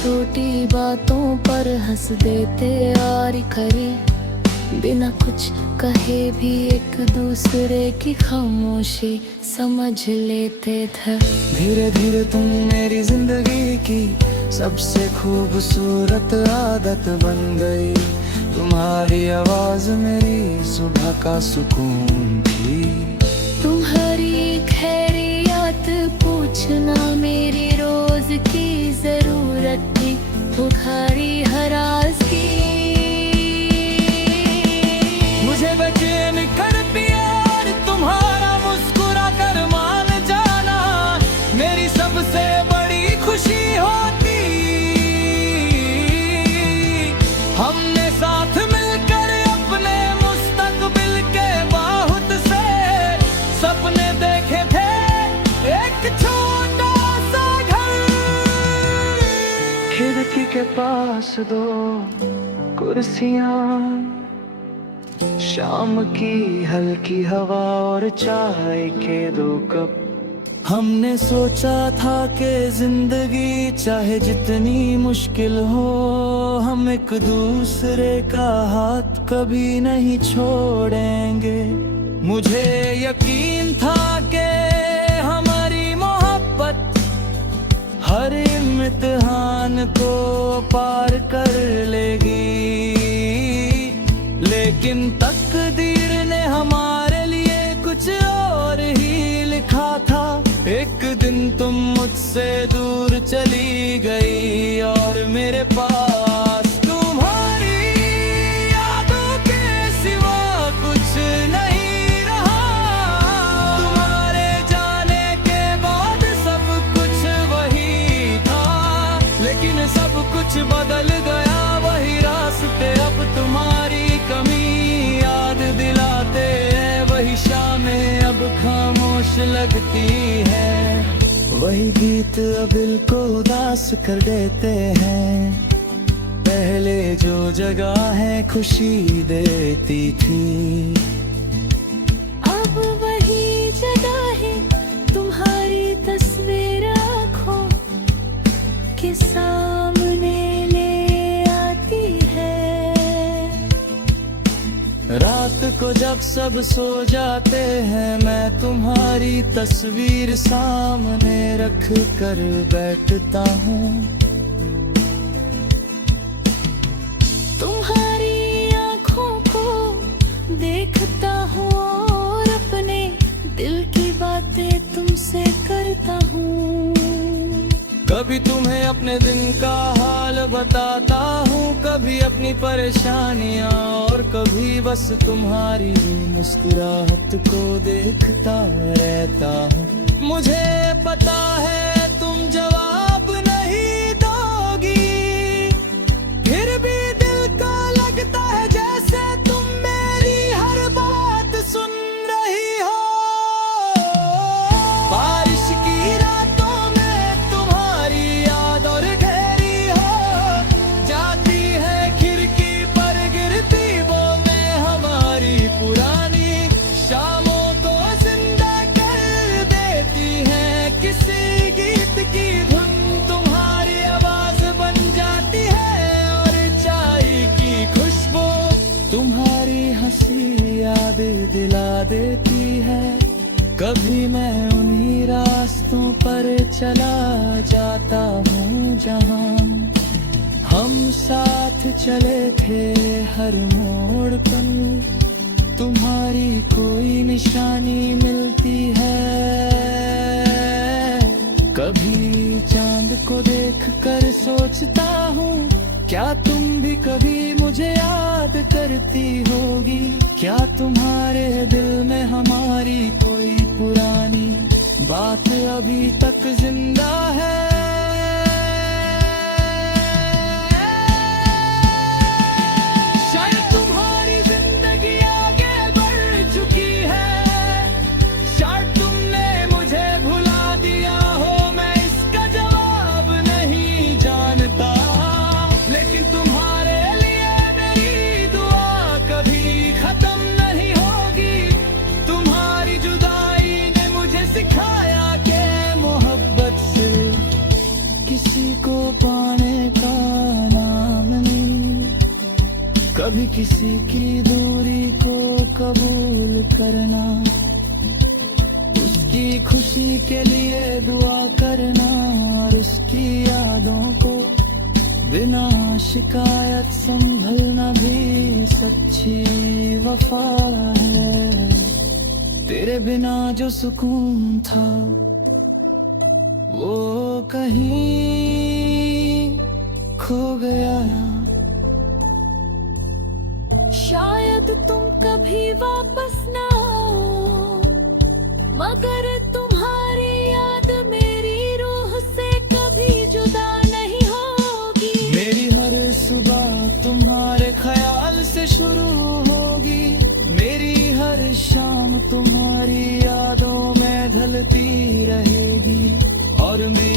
छोटी बातों पर हंस देते और खरी, बिना कुछ कहे भी एक दूसरे की खामोशी समझ लेते थे। धीरे धीरे तुम मेरी जिंदगी की सबसे खूबसूरत आदत बन गई। तुम्हारी आवाज मेरी सुबह का सुकून थी। तुम्हारी खैरियत पूछना मेरी रोज की जरूरत थी। तुम्हारी हर राज की मुझे बेचैन करती और तुम्हारा मुस्कुरा कर मान जाना मेरी सबसे बड़ी खुशी होती। हमने साथ मिलकर अपने मुस्तकबिल के बहुत से सपने देखे थे। एक छोटा सा घर, खिड़की के पास दो कुर्सियां, शाम की हल्की हवा और चाय के 2 कप। हमने सोचा था कि जिंदगी चाहे जितनी मुश्किल हो, हम एक दूसरे का हाथ कभी नहीं छोड़ेंगे। मुझे यकीन था कि हमारी मोहब्बत हर इम्तिहान को पार कर लेगी, लेकिन तकदीर ने हमारे लिए कुछ और ही लिखा था। एक दिन तुम मुझसे दूर चली गई और मेरे पास तुम्हारी यादों के सिवा कुछ नहीं रहा। तुम्हारे जाने के बाद सब कुछ वही था, लेकिन सब कुछ बदल गया। वही रास्ते अब तुम्हारी कमी याद दिलाते हैं, वही शामें अब खामोश लगती है, वही गीत अब दिल को उदास कर देते हैं। पहले जो जगह है खुशी देती थी, अब वही जगह है तुम्हारी तस्वीर आँखों के सामने ले आती है। रात को जब सब सो जाते हैं, मैं तुम्हारी तस्वीर सामने रख कर बैठता हूँ। तुम्हारी आँखों को देखता हूँ और अपने दिल की बातें तुमसे करता हूँ। कभी तुम्हें अपने दिन का हाल बताता हूँ, कभी अपनी परेशानियाँ, और कभी बस तुम्हारी मुस्कुराहट को देखता रहता हूँ। मुझे पता है तुम जवाब नहीं दोगी, फिर भी दिल को लगता है जैसे तुम मेरी हर बात सुन रही हो। बारिश की रातों में तुम्हारी याद और गहरी हो जाती है, खिड़की पर गिरती वो में हमारी पुरानी शामों को जिंदा कर देती है। किसी गीत की धुन तुम्हारी आवाज बन जाती है, और चाय की खुशबू तुम्हारी हंसी याद दिला देती है। कभी मैं उन्हीं रास्तों पर चला जाता हूँ जहाँ हम साथ चले थे, हर मोड़ पर तुम्हारी कोई निशानी मिलती है। कभी चांद को देखकर सोचता हूँ, क्या तुम भी कभी मुझे याद करती होगी? क्या तुम्हारे दिल में हमारी कोई पुरानी बात अभी तक जिंदा है? शायद तुम्हारी जिंदगी आगे बढ़ चुकी है, शायद तुमने मुझे भुला दिया हो, मैं इसका जवाब नहीं जानता, लेकिन तुम्हारे लिए मेरी दुआ कभी खत्म नहीं होगी। तुम्हारी जुदाई ने मुझे सिखाया कि मोहब्बत से का नाम नहीं, कभी किसी की दूरी को कबूल करना, उसकी खुशी के लिए दुआ करना, और उसकी यादों को बिना शिकायत संभलना भी सच्ची वफा है। तेरे बिना जो सुकून था वो कहीं खो गया। शायद तुम कभी वापस ना आओ, मगर तुम्हारी याद मेरी रूह से कभी जुदा नहीं होगी। मेरी हर सुबह तुम्हारे ख्याल से शुरू होगी, मेरी हर शाम तुम्हारी यादों में ढलती रहेगी, और मेरी